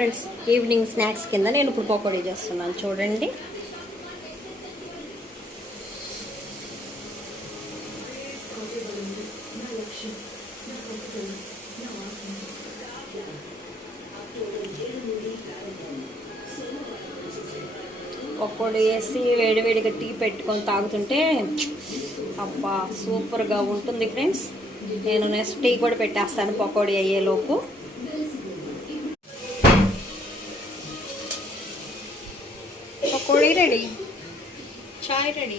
Friends, evening snacks కింద నేను ఇప్పుడు పకోడీ చేస్తున్నాను చూడండి. పకోడీ వేసి వేడివేడిగా టీ పెట్టుకొని తాగుతుంటే అబ్బా సూపర్గా ఉంటుంది ఫ్రెండ్స్. నేను నెక్స్ట్ టీ కూడా పెట్టేస్తాను పకోడీ అయ్యేలోపు. पकौड़ी रेडी, चाय रेडी।